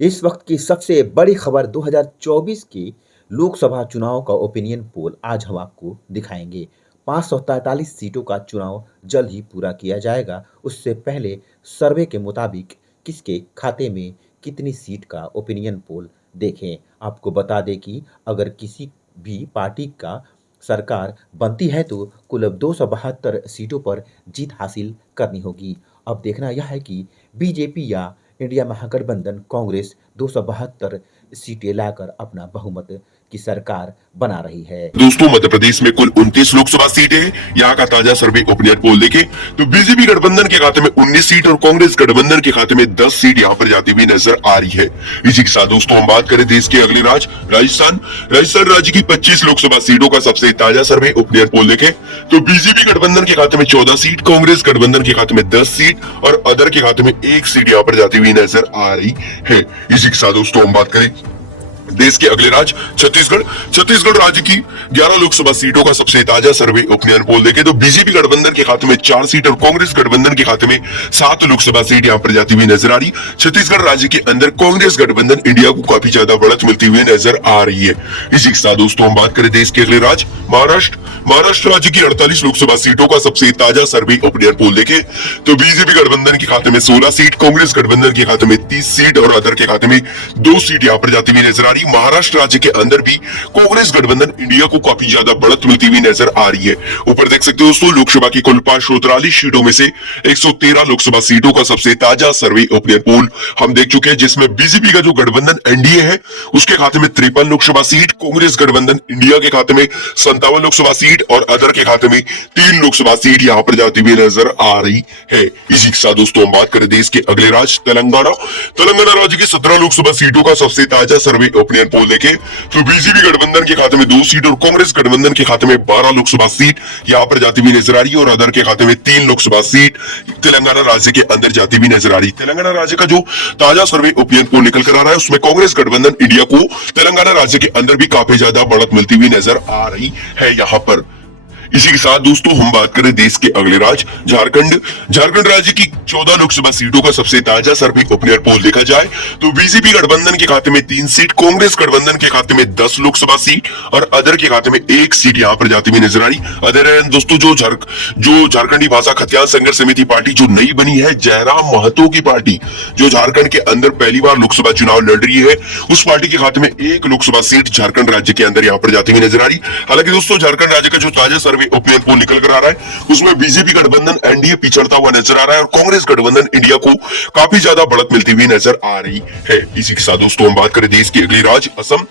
इस वक्त की सबसे बड़ी खबर 2024 के लोकसभा चुनाव का ओपिनियन पोल आज हम आपको दिखाएंगे। 543 सीटों का चुनाव जल्द ही पूरा किया जाएगा। उससे पहले सर्वे के मुताबिक किसके खाते में कितनी सीट का ओपिनियन पोल देखें। आपको बता दें कि अगर किसी भी पार्टी का सरकार बनती है तो कुल 272 सीटों पर जीत हासिल करनी होगी। अब देखना यह है कि बीजेपी या इंडिया महागठबंधन कांग्रेस 272 सीटें लाकर अपना बहुमत की सरकार बना रही है। दोस्तों, मध्य प्रदेश में कुल 29 लोकसभा सीटें हैं। यहाँ का ताजा सर्वे ओपिनियन पोल देखें तो बीजेपी गठबंधन के खाते में 19 सीट और कांग्रेस गठबंधन के खाते में 10 सीट यहाँ पर जाती हुई नजर आ रही है। इसी के साथ दोस्तों हम बात करें देश के अगले राज्य राजस्थान राज्य की 25 लोकसभा सीटों का सबसे ताजा सर्वे ओपिनियन पोल देखें तो बीजेपी गठबंधन के खाते में 14 सीट, कांग्रेस गठबंधन के खाते में 10 सीट और अदर के खाते में 1 सीट यहाँ पर जाती हुई नजर आ रही है। इसी के साथ दोस्तों हम बात करें देश के अगले राज्य छत्तीसगढ़ राज्य की 11 लोकसभा सीटों का सबसे ताजा सर्वे ओपिनियन पोल देखें तो बीजेपी गठबंधन के खाते में 4 सीट और कांग्रेस गठबंधन के खाते में 7 लोकसभा सीट यहां पर जाती हुई नजर आ रही। छत्तीसगढ़ राज्य के अंदर कांग्रेस गठबंधन इंडिया को काफी ज्यादा बढ़त मिलती हुई नजर आ रही है। इसी के साथ दोस्तों हम बात करें देश के अगले राज्य महाराष्ट्र राज्य की 48 लोकसभा सीटों का सबसे ताजा सर्वे ओपिनियन पोल देखें तो बीजेपी गठबंधन के खाते में 16 सीट, कांग्रेस गठबंधन के खाते में 30 सीट और अदर के खाते में 2 सीट यहाँ पर जाती हुई नजर आ रही। महाराष्ट्र राज्य के अंदर भी कांग्रेस गठबंधन इंडिया को काफी ज्यादा बढ़त मिलती हुई नजर आ रही है। ऊपर देख सकते हो दोस्तों, लोकसभा की कुल 543 सीटों में से 113 लोकसभा सीटों का सबसे ताजा सर्वे ओपिनियन पोल हम देख चुके हैं, जिसमें बीजेपी का जो गठबंधन एनडीए है उसके खाते में 53 लोकसभा सीट, कांग्रेस गठबंधन इंडिया के खाते में 57 लोकसभा सीट और अदर के खाते में 3 लोकसभा सीट यहाँ पर जाती हुई नजर आ रही है। इसी के साथ दोस्तों हम बात करें देश के अगले राज्य तेलंगाना राज्य की 17 लोकसभा सीटों का सबसे ताजा सर्वे ओपिनियन पोल देखें तो बीजेपी गठबंधन के खाते में 2 सीट और कांग्रेस गठबंधन के खाते में 12 लोकसभा सीट यहाँ पर जाती हुई नजर आ रही है और अदर के खाते में 3 लोकसभा सीट तेलंगाना राज्य के अंदर जाती हुई नजर आ रही। तेलंगाना राज्य का जो ताजा सर्वे ओपिनियन पोल निकल कर आ रहा है उसमें कांग्रेस गठबंधन इंडिया को तेलंगाना राज्य के अंदर भी काफी ज्यादा बढ़त मिलती हुई नजर आ रही है यहाँ पर। इसी के साथ दोस्तों हम बात करें देश के अगले राज्य झारखंड राज्य की 14 लोकसभा सीटों का सबसे ताजा सर्वे ओपिनियन पोल देखा जाए तो बीजेपी गठबंधन के खाते में 3 सीट, कांग्रेस गठबंधन के खाते में 10 लोकसभा सीट और अदर के खाते में 1 सीट यहाँ पर जाती हुई नजर आ रही। अदर है दोस्तों जो झारखंडी भाषा खतियान संघर्ष समिति पार्टी जो नई बनी है, जयराम महतो की पार्टी जो झारखंड के अंदर पहली बार लोकसभा चुनाव लड़ रही है, उस पार्टी के खाते में 1 लोकसभा सीट झारखंड राज्य के अंदर यहाँ पर जाती हुई नजर आ रही। हालांकि दोस्तों झारखंड राज्य का जो ताजा सर्वे ओपिनियन पोल निकल कर आ रहा है उसमें बीजेपी गठबंधन एनडीए पिछड़ता हुआ नजर आ रहा है और कांग्रेस गठबंधन इंडिया को काफी ज्यादा बढ़त मिलती हुई नजर आ रही है। इसी के साथ दोस्तों हम बात करें देश के अगले राज्य असम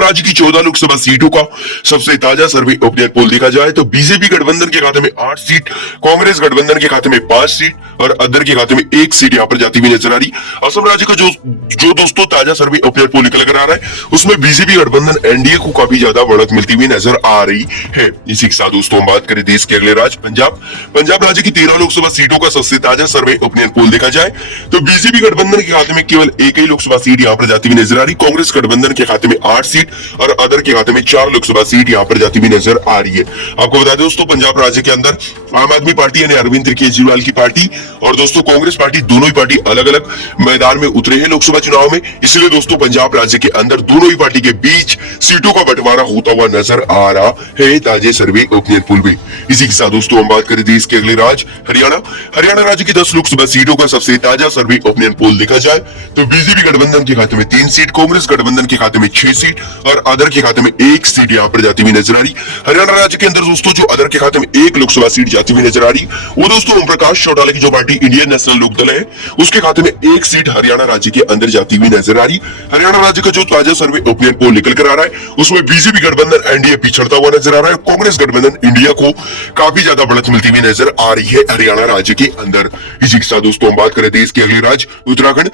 राज्य की 14 लोकसभा सीटों का सबसे ताजा सर्वे ओपिनियन पोल देखा जाए तो बीजेपी गठबंधन के खाते में 8 सीट, कांग्रेस गठबंधन के खाते में 5 सीट और अदर के खाते में 1 सीट यहाँ पर जाती हुई नजर आ रही। असम राज्य का जो दोस्तों ताजा सर्वे ओपिनियन पोल निकल कर आ रहा है उसमें बीजेपी गठबंधन एनडीए को काफी ज्यादा बढ़त मिलती हुई नजर आ रही है। इसी के साथ दोस्तों हम बात करें देश के अगले राज्य पंजाब राज्य की 13 लोकसभा सीटों का सबसे ताजा सर्वे ओपिनियन पोल देखा जाए तो बीजेपी गठबंधन के खाते में केवल एक ही लोकसभा सीट यहाँ पर जाती हुई नजर आ रही। कांग्रेस गठबंधन के खाते में 8 सीट और अदर के खाते में 4 लोकसभा सीट यहाँ पर जाती हुई नजर आ रही है। आपको बता दें दोस्तों, पंजाब राज्य के अंदर आम आदमी पार्टी यानी अरविंद केजरीवाल की पार्टी और दोस्तों कांग्रेस पार्टी दोनों ही पार्टी अलग अलग मैदान में उतरे हैं लोकसभा चुनाव में, इसलिए दोस्तों पंजाब राज्य के अंदर दोनों ही पार्टी के बीच सीटों का बंटवारा होता हुआ नजर आ रहा है ताजे सर्वे ओपिनियन पोल में। इसी के साथ दोस्तों हम बात करें देश के अगले राज्य हरियाणा राज्य की 10 लोकसभा सीटों का सबसे ताजा सर्वे ओपिनियन पोल देखा जाए तो बीजेपी गठबंधन के खाते में 3 सीट, कांग्रेस गठबंधन के खाते में 6 सीट और अदर के खाते में 1 सीट यहाँ पर जाती हुई नजर आ रही। हरियाणा राज्य के अंदर दोस्तों जो अदर के खाते में 1 लोकसभा सीट जाती हुई नजर आ रही वो दोस्तों ओम प्रकाश चौटाला की जो पार्टी इंडियन नेशनल लोकदल है उसके खाते में 1 सीट हरियाणा राज्य के अंदर जाती हुई नजर आ रही। हरियाणा राज्य का जो ताजा सर्वे ओपिनियन पोल निकल कर आ रहा है उसमें बीजेपी गठबंधन एनडीए पिछड़ता हुआ नजर आ रहा है, कांग्रेस गठबंधन इंडिया को काफी ज्यादा बढ़त मिलती हुई नजर आ रही है हरियाणा राज्य के अंदर। इसी के साथ दोस्तों हम बात करें देश के अगले राज्य उत्तराखंड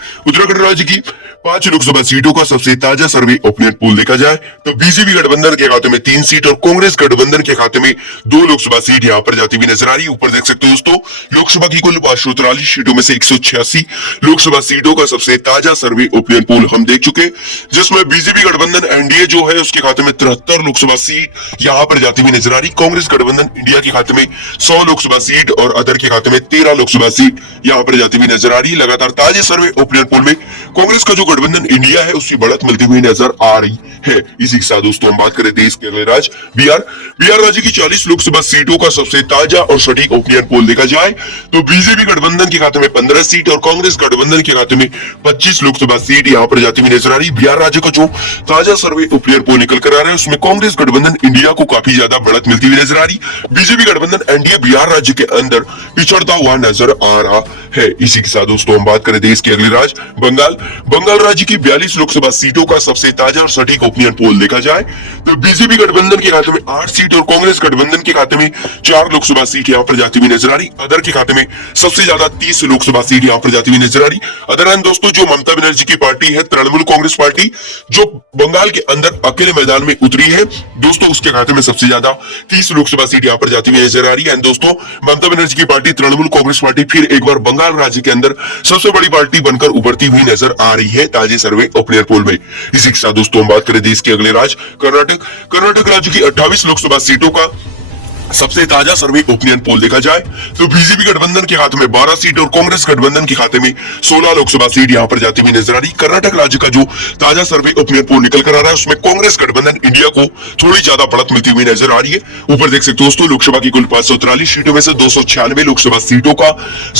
राज्य की 5 लोकसभा सीटों का सबसे ताजा सर्वे ओपिनियन पोल देखा जाए तो बीजेपी गठबंधन के खाते में 3 सीट और कांग्रेस गठबंधन के खाते में 2 लोकसभा सीट यहाँ पर जाती हुई नजर आ रही है। ऊपर देख सकते हो दोस्तों, लोकसभा की कुल 543 सीटों में से 186 लोकसभा सीटों का सबसे ताजा सर्वे ओपिनियन पोल हम देख चुके, जिसमें बीजेपी गठबंधन एनडीए जो है उसके खाते में 73 लोकसभा सीट यहाँ पर जाती हुई नजर आ रही। कांग्रेस गठबंधन इंडिया के खाते में 100 लोकसभा सीट और अदर के खाते में 13 लोकसभा सीट यहाँ पर जाती हुई नजर आ रही। लगातार ताजे सर्वे ओपिनियन पोल में कांग्रेस का जो गठबंधन इंडिया है उसकी बढ़त मिलती हुई नजर आ रही है। इसी के साथ दोस्तों हम बात करें देश के अगले राज्य बिहार राज्य की 40 लोकसभा सीटों का सबसे ताजा और सटीक ओपिनियन पोल देखा जाए तो बीजेपी गठबंधन के खाते में 15 सीट और कांग्रेस गठबंधन के खाते में 25 लोकसभा सीट यहाँ पर जाती हुई नजर आ रही। बिहार राज्य का जो ताजा सर्वे ओपिनियन पोल निकल कर आ रहा है उसमें कांग्रेस गठबंधन इंडिया को काफी ज्यादा बढ़त मिलती हुई नजर आ रही। बीजेपी गठबंधन एनडीए बिहार राज्य के अंदर पिछड़ता हुआ नजर आ रहा है। इसी के साथ दोस्तों हम बात करें देश के अगले राज्य बंगाल राज्य की 42 लोकसभा सीटों का सबसे ताजा और सटीक ओपिनियन पोल देखा जाए तो बीजेपी गठबंधन के खाते में 8 सीट और कांग्रेस गठबंधन के खाते में 4 लोकसभा सीट यहाँ पर जाती हुई नजर आ रही। अदर के खाते में सबसे ज्यादा 30 लोकसभा सीट यहाँ पर जाती हुई नजर आ रही। अदर दोस्तों जो ममता बनर्जी की पार्टी है तृणमूल कांग्रेस पार्टी जो बंगाल के अंदर अकेले मैदान में उतरी है दोस्तों उसके खाते में सबसे ज्यादा 30 लोकसभा सीट यहाँ पर जाती हुई नजर आ रही है। दोस्तों ममता बनर्जी की पार्टी तृणमूल कांग्रेस पार्टी फिर एक बार बंगाल राज्य के अंदर सबसे बड़ी पार्टी बनकर उभरती हुई नजर आ रही है ताजे सर्वे ओपिनियन पोल में। इसी के साथ दोस्तों हम बात करें देश के अगले राज्य कर्नाटक राज्य की 28 लोकसभा सीटों का सबसे ताजा सर्वे ओपिनियन पोल देखा जाए तो बीजेपी गठबंधन के खाते में 12 सीट और कांग्रेस गठबंधन के खाते में 16 लोकसभा सीट यहां पर जाती हुई नजर आ रही। कर्नाटक राज्य का जो ताजा सर्वे ओपिनियन पोल निकल कर आ रहा है उसमें कांग्रेस गठबंधन इंडिया को थोड़ी ज्यादा बढ़त मिलती हुई नजर आ रही है। ऊपर देख सकते हो दोस्तों लोकसभा की कुल 543 सीटों में से 296 लोकसभा सीटों का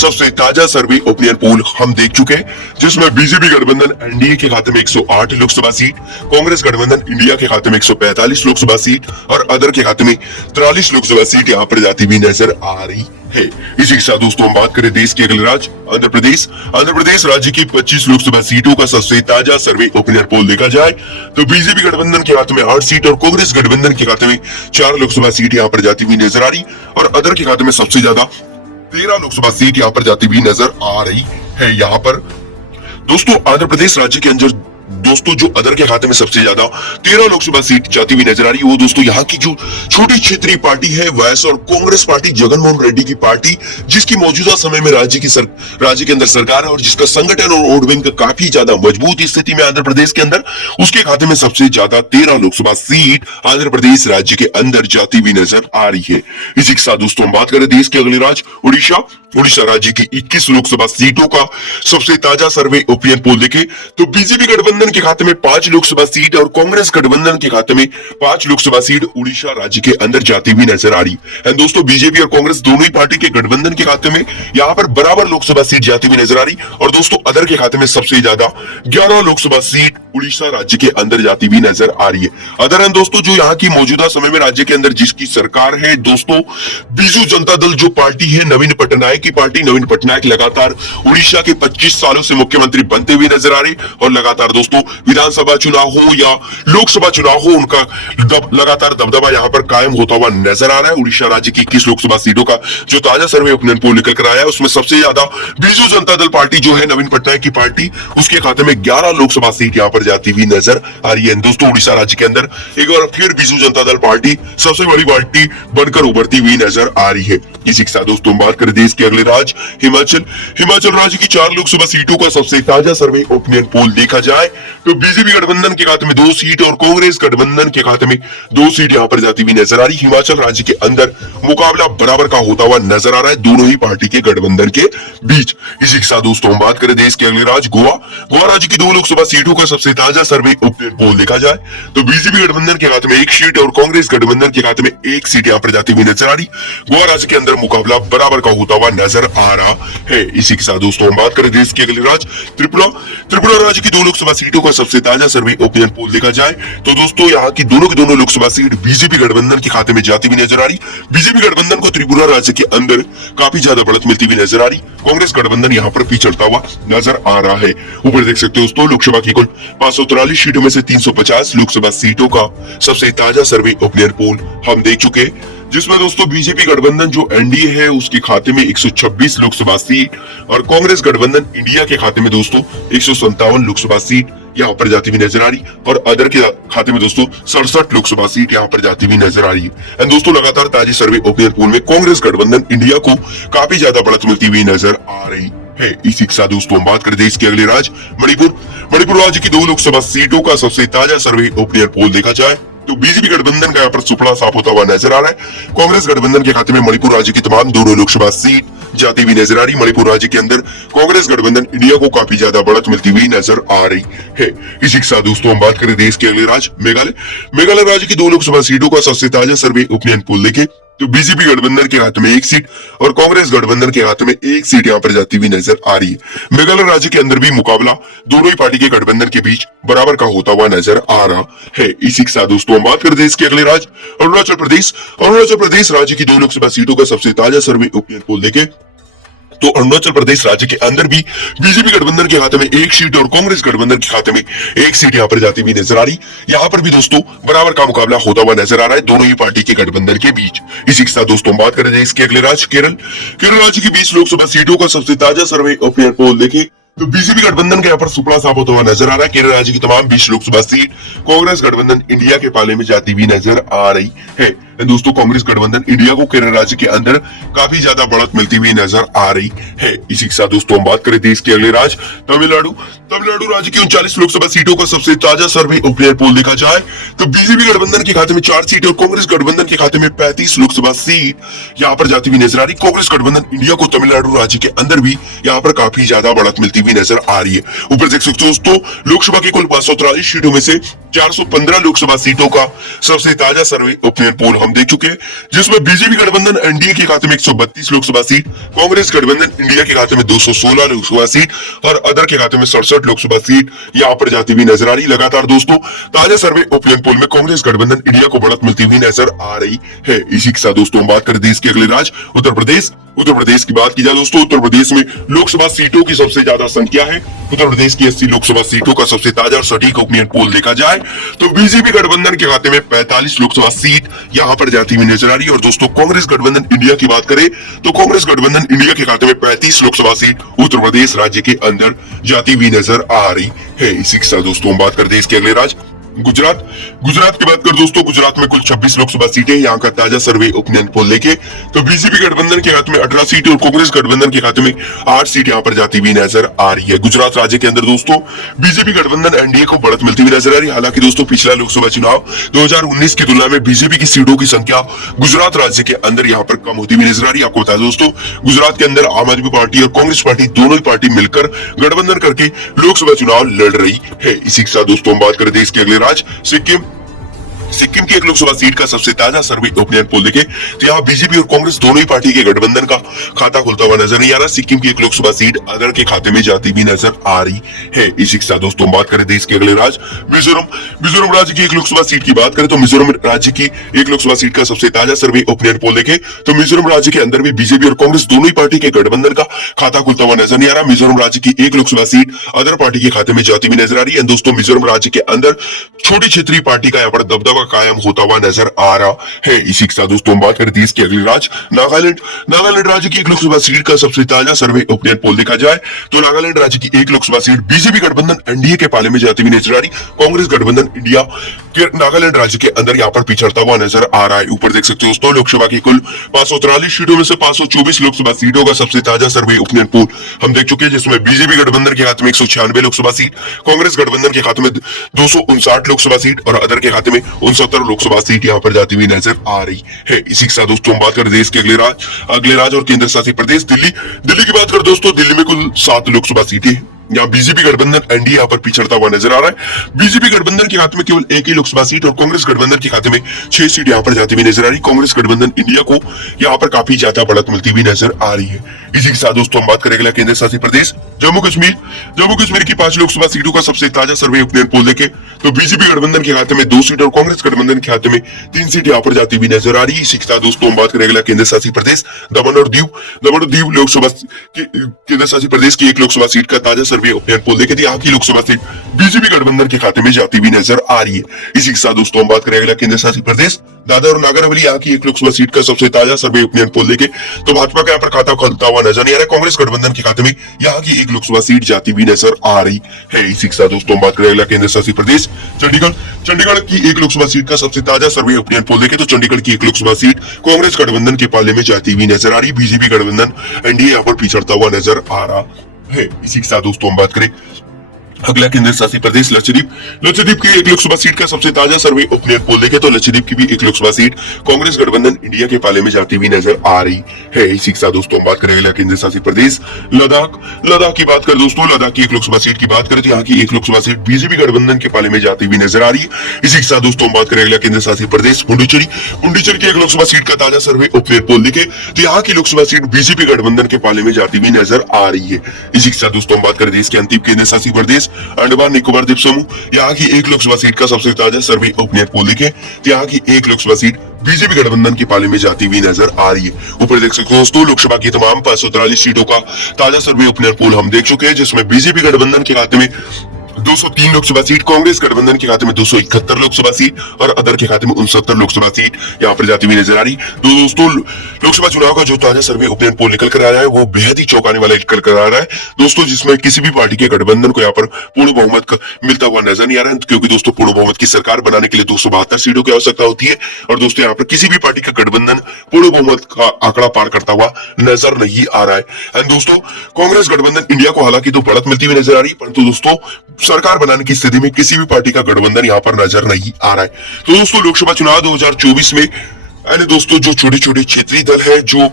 सबसे ताजा सर्वे ओपिनियन पोल हम देख चुके हैं जिसमें बीजेपी गठबंधन एनडीए के खाते में 108 लोकसभा सीट, कांग्रेस गठबंधन इंडिया के खाते में 145 लोकसभा सीट और अदर के खाते में 43 लोकसभा सीट यहाँ पर जाती हुई नजर आ रही है। इसी के साथ दोस्तों हम बात करें देश के अगले राज्य आंध्र प्रदेश राज्य की 25 लोकसभा सीटों का सबसे ताजा सर्वे ओपिनियन पोल देखा जाए तो बीजेपी गठबंधन के खाते में 8 सीट और कांग्रेस गठबंधन के खाते में 4 लोकसभा सीट यहाँ पर जाती हुई नजर आ रही और अदर के खाते में सबसे ज्यादा 13 लोकसभा सीट यहाँ पर जाती हुई नजर आ रही है। यहाँ पर दोस्तों आंध्र प्रदेश राज्य के अंदर दोस्तों जो अदर के खाते में सबसे ज्यादा 13 लोकसभा सीट जाती हुई नजर आ रही है वो दोस्तों यहाँ की जो छोटी क्षेत्रीय पार्टी है वैस और कांग्रेस पार्टी जगनमोहन रेड्डी की पार्टी जिसकी मौजूदा समय में राज्य के अंदर सरकार है और जिसका संगठन और वोट बैंक काफी ज्यादा मजबूत स्थिति में आंध्र प्रदेश के अंदर उसके खाते में सबसे ज्यादा 13 लोकसभा सीट आंध्र प्रदेश राज्य के अंदर जाती हुई नजर आ रही है। इसी के साथ दोस्तों हम बात करें देश के अगले राज्य उड़ीसा राज्य की 21 लोकसभा सीटों का सबसे ताजा सर्वे ओपिनियन पोल देखे तो बीजेपी गठबंधन के खाते में 5 लोकसभा सीट और कांग्रेस गठबंधन के खाते में 5 लोकसभा सीट उड़ीसा राज्य के अंदर जाती हुई नजर आ रही है। दोस्तों बीजेपी और कांग्रेस दोनों ही पार्टी के गठबंधन के खाते में यहाँ पर बराबर लोकसभा सीट जाती हुई नजर आ रही और दोस्तों अदर के खाते में सबसे ज्यादा 11 लोकसभा सीट उड़ीसा राज्य के अंदर जाती हुई नजर आ रही है। अदर दोस्तों जो यहाँ की मौजूदा समय में राज्य के अंदर जिसकी सरकार है दोस्तों बीजू जनता दल जो पार्टी है नवीन पटनायक लगातार उड़ीसा के 25 सालों से मुख्यमंत्री बनते हुए नजर आ रहे और लगातार दोस्तों विधानसभा चुनाव हो या लोकसभा चुनाव हो उनका लगातार दबदबा यहाँ पर कायम होता हुआ नजर आ रहा है। उड़ीसा राज्य की 21 लोकसभा सीटों का जो ताजा सर्वे ओपिनियन पोल निकल कर आया है उसमें सबसे ज्यादा बीजू जनता दल पार्टी जो है नवीन पटनायक की पार्टी उसके खाते में 11 लोकसभा सीट यहाँ पर जाती हुई नजर आ रही है। दोस्तों उड़ीसा राज्य के अंदर एक बार फिर बीजू जनता दल पार्टी सबसे बड़ी पार्टी बनकर उभरती हुई नजर आ रही है। इसी के साथ दोस्तों बात करें देश के अगले राज्य हिमाचल राज्य की 4 लोकसभा सीटों का सबसे ताजा सर्वे ओपिनियन पोल देखा जाए तो बीजेपी गठबंधन के खाते में 2 सीट और कांग्रेस गठबंधन के खाते में 2 सीट यहाँ पर जाती हुई नजर आ रही। हिमाचल राज्य के अंदर मुकाबला बराबर का होता हुआ नजर आ रहा है दोनों ही पार्टी के गठबंधन के बीच। इसी के साथ दोस्तों हम बात करें देश के अगले राज्य गोवा राज्य की 2 लोकसभा सीटों का सबसे ताजा सर्वे ओपिनियन पोल देखा जाए तो बीजेपी गठबंधन के खाते में 1 सीट और कांग्रेस गठबंधन के खाते में 1 सीट यहाँ पर जाती हुई नजर आ रही। गोवा राज्य के अंदर मुकाबला बराबर का होता हुआ नजर आ रहा है। इसी के साथ दोस्तों हम बात करें देश के अगले राज्य त्रिपुरा राज्य की 2 लोकसभा सीटों का सबसे ताजा सर्वे ओपिनियन पोल देखा जाए तो दोस्तों यहाँ की दोनों लोकसभा सीट बीजेपी गठबंधन के खाते में जाती हुई नजर आ रही। बीजेपी गठबंधन को त्रिपुरा राज्य के अंदर काफी ज्यादा बढ़त मिलती हुई नजर आ रही। कांग्रेस गठबंधन यहाँ पर पिछड़ता हुआ नजर आ रहा है। ऊपर देख सकते हो दोस्तों लोकसभा की कुल 543 सीटों में से 350 लोकसभा सीटों का सबसे ताजा सर्वे ओपिनियन पोल हम देख चुके जिसमें दोस्तों बीजेपी गठबंधन जो एनडीए है उसके खाते में 126 लोकसभा सीट और कांग्रेस गठबंधन इंडिया के खाते में दोस्तों 157 लोकसभा सीट यहाँ पर जाती हुई नजर आ रही और अदर के खाते में दोस्तों 67 लोकसभा सीट यहाँ पर जाती हुई नजर आ रही है। एंड दोस्तों लगातार ताजे सर्वे ओपिनियन पोल में कांग्रेस गठबंधन इंडिया को काफी ज्यादा बढ़त मिलती हुई नजर आ रही है। इसी के साथ दोस्तों हम बात करें देश के अगले राज्य मणिपुर राज्य की 2 लोकसभा सीटों का सबसे ताजा सर्वे ओपिनियन पोल देखा जाए तो बीजेपी गठबंधन का यहाँ पर सुपड़ा साफ होता हुआ नजर आ रहा है। कांग्रेस गठबंधन के खाते में मणिपुर राज्य की तमाम दोनों लोकसभा सीट जाती हुई नजर आ रही। मणिपुर राज्य के अंदर कांग्रेस गठबंधन इंडिया को काफी ज्यादा बढ़त मिलती हुई नजर आ रही है। इसी के साथ दोस्तों हम बात करें देश के अगले राज्य मेघालय। मेघालय राज्य की 2 लोकसभा सीटों का सबसे ताजा सर्वे ओपिनियन पोल देखे तो बीजेपी गठबंधन के हाथ में 1 सीट और कांग्रेस गठबंधन के हाथ में 1 सीट यहाँ पर जाती हुई नजर आ रही है। मेघालय राज्य के अंदर भी मुकाबला दोनों ही पार्टी के गठबंधन के बीच बराबर का होता हुआ नजर आ रहा है। इसी के साथ दोस्तों हम बात करें देश के अगले राज्य अरुणाचल प्रदेश। अरुणाचल प्रदेश राज्य की 2 लोकसभा सीटों का सबसे ताजा सर्वे ओपिनियन पोल देखे तो अरुणाचल प्रदेश राज्य के अंदर भी बीजेपी गठबंधन के खाते में 1 सीट और कांग्रेस गठबंधन के खाते में 1 सीट यहाँ पर जाती हुई नजर आ रही। यहाँ पर भी दोस्तों बराबर का मुकाबला होता हुआ नजर आ रहा है दोनों ही पार्टी के गठबंधन के बीच। इसी के साथ दोस्तों हम बात करें इसके अगले राज्य केरल। केरल राज्य की 20 लोकसभा सीटों का सबसे ताजा सर्वे ओपिनियन पोल देखे तो बीजेपी गठबंधन के यहाँ पर सुपड़ा साफ होता हुआ नजर आ रहा है। केरल राज्य की तमाम 20 लोकसभा सीट कांग्रेस गठबंधन इंडिया के पाले में जाती हुई नजर आ रही है। दोस्तों कांग्रेस गठबंधन इंडिया को केरल राज्य के अंदर काफी ज्यादा बढ़त मिलती हुई नजर आ रही है। इसी के साथ दोस्तों हम बात करें देश के अगले राज्य तमिलनाडु। तमिलनाडु राज्य की 39 लोकसभा सीटों का सबसे ताजा सर्वे ओपिनियन पोल देखा जाए तो बीजेपी गठबंधन के खाते में 4 सीट और कांग्रेस गठबंधन के खाते में 35 लोकसभा सीट यहाँ पर जाती हुई नजर आ रही। कांग्रेस गठबंधन इंडिया को तमिलनाडु राज्य के अंदर भी यहाँ पर काफी ज्यादा बढ़त मिलती हुई नजर आ रही है। ऊपर देख सकते हो दोस्तों लोकसभा की कुल 543 सीटों में से 415 लोकसभा सीटों का सबसे ताजा सर्वे ओपिनियन पोल हम देख चुके हैं, जिसमें बीजेपी गठबंधन एनडीए के खाते में 132 लोकसभा सीट, कांग्रेस गठबंधन इंडिया के खाते में 216 लोकसभा सीट और अदर के खाते में 67 लोकसभा सीट यहाँ पर जाती हुई नजर आ रही। लगातार दोस्तों ताजा सर्वे ओपिनियन पोल में कांग्रेस गठबंधन इंडिया को बढ़त मिलती हुई नजर आ रही है। इसी के साथ दोस्तों हम बात करें देश के अगले राज्य उत्तर प्रदेश। उत्तर प्रदेश की बात की जाए दोस्तों उत्तर प्रदेश में लोकसभा सीटों की सबसे ज्यादा संख्या है। उत्तर प्रदेश की 80 लोकसभा सीटों का सबसे ताजा और सटीक ओपिनियन पोल देखा जाए तो बीजेपी गठबंधन के खाते में 45 लोकसभा सीट यहाँ पर जाती हुई नजर आ रही है। और दोस्तों कांग्रेस गठबंधन इंडिया की बात करें तो कांग्रेस गठबंधन इंडिया के खाते में 35 लोकसभा सीट उत्तर प्रदेश राज्य के अंदर जाती हुई नजर आ रही है। इसी के साथ दोस्तों हम बात कर देश के अगले राज्य गुजरात। गुजरात की बात कर दोस्तों गुजरात में कुल 26 लोकसभा सीटें यहाँ का ताजा सर्वे ओपिनियन पोल लेके तो बीजेपी गठबंधन के खाते में 18 सीटें और कांग्रेस गठबंधन के खाते में 8 सीट यहाँ पर जाती हुई नजर आ रही है। गुजरात राज्य के अंदर दोस्तों बीजेपी गठबंधन एनडीए को बढ़त मिलती हुई नजर आ रही है। हालांकि दोस्तों पिछला लोकसभा चुनाव 2019 की तुलना में बीजेपी की सीटों की संख्या गुजरात राज्य के अंदर यहाँ पर कम होती हुई नजर आ रही है। आपको बता दें दोस्तों गुजरात के अंदर आम आदमी पार्टी और कांग्रेस पार्टी दोनों ही पार्टी मिलकर गठबंधन करके लोकसभा चुनाव लड़ रही है। इसी के साथ दोस्तों हम बात करें देश के अगले राज्य सिक्किम। सिक्किम की 1 लोकसभा सीट का सबसे ताजा सर्वे ओपिनियन पोल देखे तो यहाँ बीजेपी और कांग्रेस दोनों ही पार्टी के गठबंधन का खाता खुलता हुआ नजर नहीं आ रहा। सिक्किम की 1 लोकसभा सीट अदर के खाते में जाती भी नजर आ रही है। इसी के साथ दोस्तों बात करें देश के अगले राज्य मिजोरम। मिजोरम राज्य की 1 लोकसभा सीट की बात करें तो मिजोरम राज्य की 1 लोकसभा सीट का सबसे ताजा सर्वे ओपिनियन पोल देखे तो मिजोरम राज्य के अंदर भी बीजेपी और कांग्रेस दोनों ही पार्टी के गठबंधन का खाता खुलता हुआ नजर नहीं आ रहा। मिजोरम राज्य की 1 लोकसभा सीट अदर पार्टी के खाते में जाती हुई नजर आ रही है। दोस्तों मिजोरम राज्य के अंदर छोटी क्षेत्रीय पार्टी का यहाँ पर दबदबा कायम होता हुआ नजर आ रहा है। इसी के साथ दोस्तों बात करें देश के अगले राज्य नागालैंड। नागालैंड राज्य की 1 लोकसभा सीट का सबसे ताजा सर्वे ओपिनियन पोल देखा जाए तो नागालैंड राज्य की 1 लोकसभा सीट बीजेपी गठबंधन एनडीए के पाले में जाती हुई नजर आ रही। कांग्रेस गठबंधन इंडिया के नागालैंड राज्य के अंदर यहाँ पर पिछड़ता हुआ नजर आ रहा है। ऊपर देख सकते हो दोस्तों लोकसभा की कुल 543 सीटों में से 524 लोकसभा सीटों का सबसे ताजा सर्वे ओपिनियन पोल हम देख चुके हैं, जिसमें बीजेपी गठबंधन के खाते में 196 लोकसभा सीट, कांग्रेस गठबंधन के खाते में 259 लोकसभा सीट और अदर के खाते में 69 लोकसभा सीट यहाँ पर जाती हुई नजर आ रही है। इसी के साथ दोस्तों बात करें देश के अगले राज्य और केंद्र शासित प्रदेश दिल्ली। दिल्ली की बात करें दोस्तों दिल्ली में कुल 7 लोकसभा सीटें यहाँ बीजेपी गठबंधन एनडीए यहाँ पर पिछड़ता हुआ नजर आ रहा है। बीजेपी गठबंधन के खाते में केवल 1 ही लोकसभा सीट और कांग्रेस गठबंधन के खाते में 6 सीट यहाँ पर जाती हुई नजर आ रही। कांग्रेस गठबंधन इंडिया को यहाँ पर काफी ज्यादा बढ़त मिलती हुई नजर आ रही है। इसी के साथ दोस्तों हम बात करेंगे केंद्र शासित प्रदेश जम्मू कश्मीर। जम्मू कश्मीर की 5 लोकसभा सीटों का सबसे ताजा सर्वे ओपिनियन पोल देखे तो बीजेपी गठबंधन के खाते में 2 सीट और कांग्रेस गठबंधन के खाते में 3 सीट यहाँ पर जाती हुई नजर आ रही है। इसी के साथ दोस्तों हम बात करेंगे केंद्र शासित प्रदेश दमन और दीव। दमन और दीव लोकसभा केंद्र शासित प्रदेश की 1 लोकसभा सीट का ताजा सर्वे ओपिनियन पोल देखे यहाँ की लोकसभा सीट बीजेपी गठबंधन के खाते में जाती हुई नजर आ रही है। इसी के साथ दोस्तों हम बात करेंगे केंद्र शासित प्रदेश दादरा और नागर हवेली यहाँ की 1 लोकसभा सीट का सबसे ताजा सर्वे ओपिनियन पोल देखे तो भाजपा का यहाँ पर खाता खुलता हुआ नजर नहीं आ रहा। कांग्रेस गठबंधन के खाते में यहाँ की 1 लोकसभा सीट जाती हुई नजर आ रही है। इसी के साथ दोस्तों हम बात करेंगे केंद्र शासित प्रदेश चंडीगढ़। चंडीगढ़ की 1 लोकसभा सीट का सबसे ताजा सर्वे ओपिनियन पोल देखे तो चंडीगढ़ की 1 लोकसभा सीट कांग्रेस गठबंधन के पाले में जाती हुई नजर आ रही। बीजेपी गठबंधन एनडीए यहाँ पर पिछड़ता हुआ नजर आ रहा है। इसी के साथ दोस्तों हम बात करें अगला केंद्र शासित प्रदेश लक्षद्वीप। लक्षद्वीप की एक लोकसभा सीट का सबसे ताजा सर्वे ओपिनियन पोल देखें तो लक्षद्वीप की भी एक लोकसभा सीट कांग्रेस गठबंधन इंडिया के पाले में जाती हुई नजर आ रही है। इसी के साथ दोस्तों हम बात करेंगे अगला केंद्र शासित प्रदेश लद्दाख। लद्दाख की बात करें दोस्तों, लद्दाख की एक लोकसभा सीट की बात करें तो यहाँ की एक लोकसभा सीट बीजेपी गठबंधन के पाले में जाती हुई नजर आ रही है। इसी के साथ दोस्तों हम बात करेंगे अगला केंद्र शासित प्रदेश पुडुचेरी। पुडुचेरी की एक लोकसभा सीट का ताजा सर्वे ओपिनियन पोल देखें तो यहाँ की लोकसभा सीट बीजेपी गठबंधन के पाले में जाती हुई नजर आ रही है। इसी के साथ दोस्तों हम बात करें देश के अंतिम केंद्र शासित प्रदेश अंडमान निकोबार द्वीप समूह। यहाँ की एक लोकसभा सीट का सबसे ताजा सर्वे ओपिनियन पोल देखें तो यहाँ की एक लोकसभा सीट बीजेपी गठबंधन के पाले में जाती हुई नजर आ रही है। ऊपर देख सकते हो दोस्तों लोकसभा की तमाम 543 सीटों का ताजा सर्वे ओपिनियन पोल हम देख चुके हैं, जिसमें बीजेपी गठबंधन के खाते में 203 लोकसभा सीट, कांग्रेस गठबंधन के खाते में 271 लोकसभा सीट और अदर के खाते में 69 लोकसभा सीट यहाँ पर जाती हुई नजर आ रही। तो दोस्तों लोकसभा चुनाव का जो ताजा सर्वे ओपिनियन पोल निकल कर आ रहा है वो बेहद ही चौंकाने वाला निकल कर आ रहा है दोस्तों, जिसमें किसी भी पार्टी के गठबंधन को यहाँ पर पूर्ण बहुमत मिलता हुआ नजर नहीं आ रहा है, क्योंकि दोस्तों पूर्ण बहुमत की सरकार बनाने के लिए 272 सीटों की आवश्यकता होती है और दोस्तों यहाँ पर किसी भी पार्टी का गठबंधन पूर्ण बहुमत का आंकड़ा पार करता हुआ नजर नहीं आ रहा है। एंड दोस्तों कांग्रेस गठबंधन इंडिया को हालांकि तो बढ़त मिलती हुई नजर आ रही है, परंतु दोस्तों सरकार बनाने की स्थिति में किसी भी पार्टी का गठबंधन यहाँ पर नजर नहीं आ रहा है। तो दोस्तों लोकसभा चुनाव 2024 में यानी दोस्तों जो छोटे छोटे क्षेत्रीय दल है जो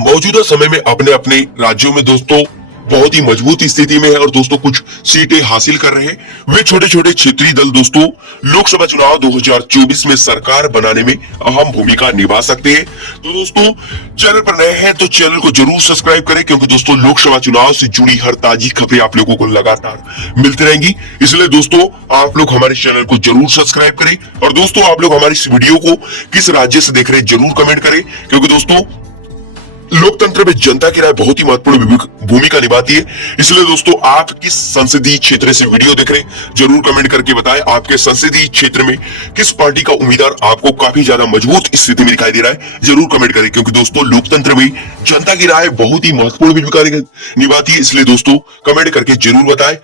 मौजूदा समय में अपने अपने राज्यों में दोस्तों बहुत ही मजबूत स्थिति में है और दोस्तों कुछ सीटें हासिल कर रहे हैं, वे छोटे छोटे क्षेत्रीय दल दोस्तों लोकसभा चुनाव 2024 में सरकार बनाने में अहम भूमिका निभा सकते हैं। तो दोस्तों चैनल पर नए हैं तो चैनल को जरूर सब्सक्राइब करें, क्योंकि दोस्तों लोकसभा चुनाव से जुड़ी हर ताजी खबरें आप लोगों को लगातार मिलती रहेंगी। इसलिए दोस्तों आप लोग हमारे चैनल को जरूर सब्सक्राइब करें और दोस्तों आप लोग हमारी इस वीडियो को किस राज्य से देख रहे हैं जरूर कमेंट करें, क्योंकि दोस्तों लोकतंत्र में जनता की राय बहुत ही महत्वपूर्ण भूमिका निभाती है। इसलिए दोस्तों आप किस संसदीय क्षेत्र से वीडियो देख रहे हैं जरूर कमेंट करके बताएं, आपके संसदीय क्षेत्र में किस पार्टी का उम्मीदवार आपको काफी ज्यादा मजबूत स्थिति में दिखाई दे रहा है जरूर कमेंट करें, क्योंकि दोस्तों लोकतंत्र में जनता की राय बहुत ही महत्वपूर्ण भूमिका निभाती है। इसलिए दोस्तों कमेंट करके जरूर बताएं।